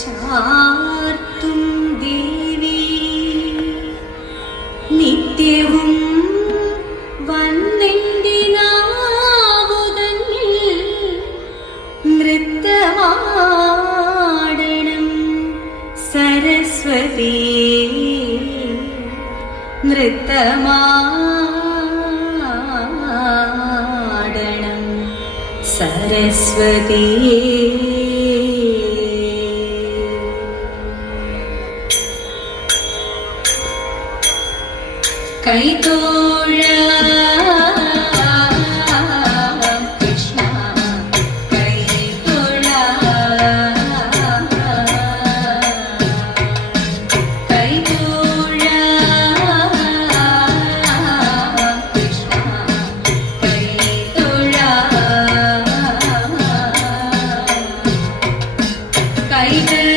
ചാർത്തും ദേവി നിത്യവും വന്നെന്റെ നാവുതന്നിൽ നൃത്തമാടണം സരസ്വതി നൃത്തമാടണം സരസ്വതി. കൈതോഴ കൃഷ്ണ കൈതോഴ കൈതോഴ കൃഷ്ണ കൈതോഴ കൈതോഴ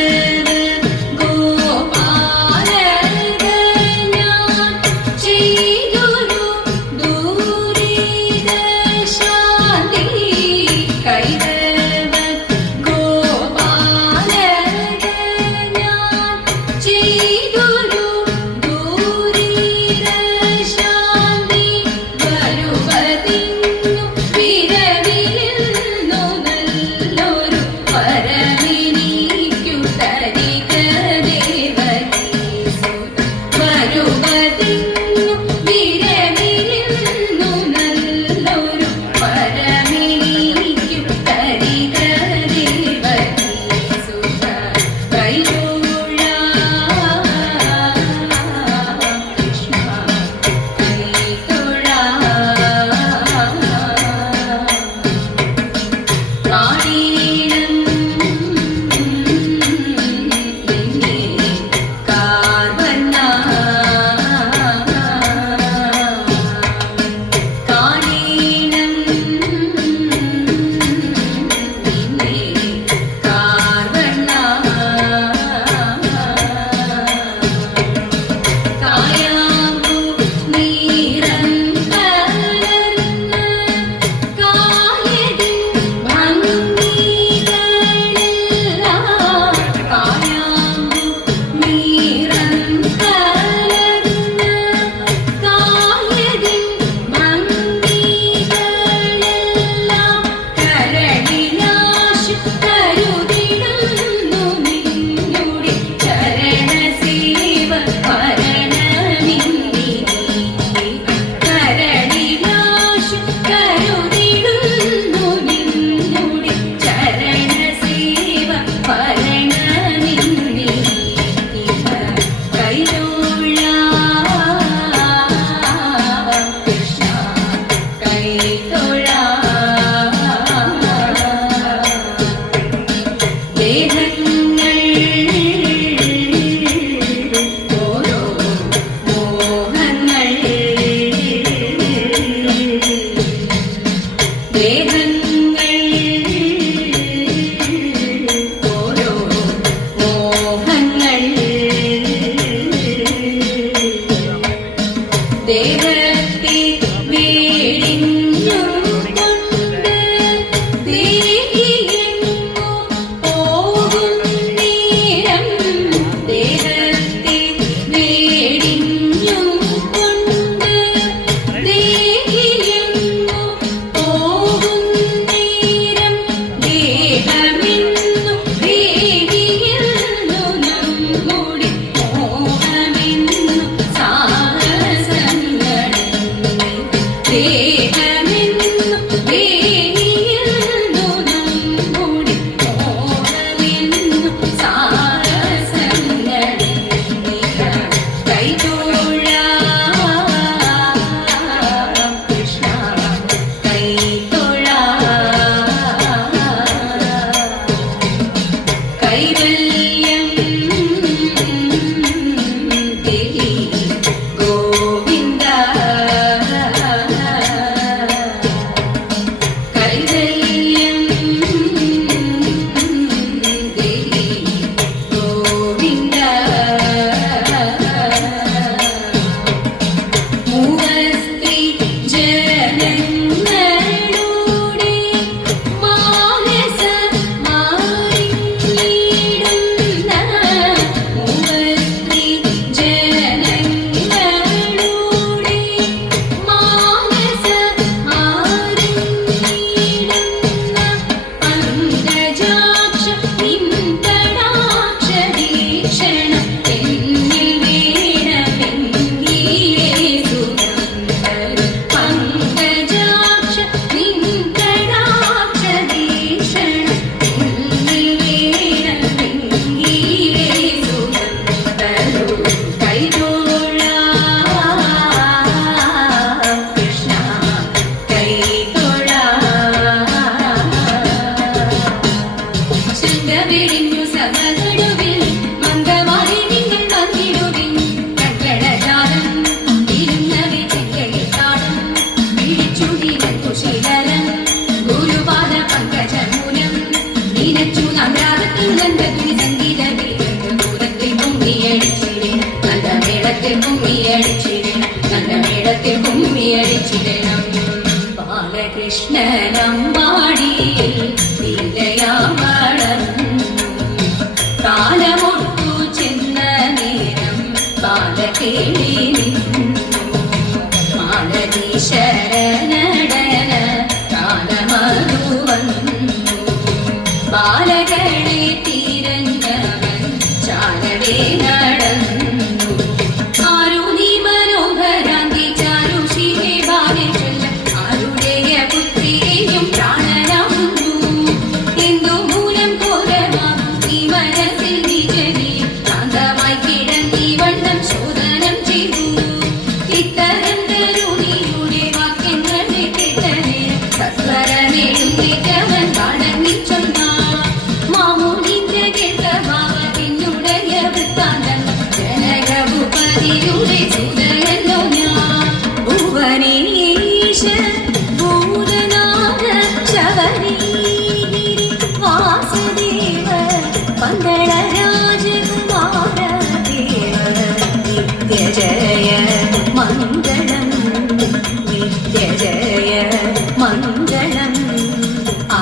Oh വെടിഞ്ഞു സമനടുവിൽ മന്ദമായി നിങ്ങൾ വന്നിടുവിൻ കങ്കണജാലം ഇരുന്നവി ചെങ്കയിൽ താളം പിടിച്ചു നിലത്തു ശീലരം ഗുരുപാദ പങ്കജമൂലം നിനച്ചു നമ്രാവത്തിൽ നന്ദതുനി സംഗീത ദൂരത്തിൽ കുമ്മിയടിച്ചിടണം നല്ല മേളത്തിൽ കുമ്മിയടിച്ചിടണം നല്ല മേളത്തിൽ കുമ്മിയടിച്ചിടണം ബാലകൃഷ്ണനമ്പാടിയിൽ ലീലയാമളന്നു കാലമൊട്ടു ചെന്ന നേരം ബാലകേളി നിന്നു മാലതി ശരണടന കാലമതു വന്നു ബാലകളെ തിരഞ്ഞവൻ ചാലവേ നടന്നു ആരു നീ മനോഹരാന്തി ചാരു ശിവേ ബാലെ ചൊല്ല ആരുടെയ പുത്രിയെയും പ്രാണനാകുന്നു എന്തു മൂലം ഘോരമാകും ഈ മനസ്സിൽ നിജനെ ശാന്തമായി കിടന്നീ വണ്ണം ശോധനം ചെയ്തു ഇത്തരം തരുണിയുടെ വാക്യങ്ങളെ കേട്ടനെ സത്വരമെഴുന്നേറ്റവൻ വണങ്ങി ചൊന്നാർ മാമൂലിന്റെ കേട്ട ഭാവ എന്നുടയ വൃത്താന്തം ജനകഭൂപതിയുടെ സുതയല്ലോ ഞാൻ ഭുവനേശ ഭൂതനാഥ ശബരീഗിരി വാസുദേവ പന്തള രാജകുമാര ദേവ നിത്യജയ മംഗളം നിത്യജയ മംഗളം ആ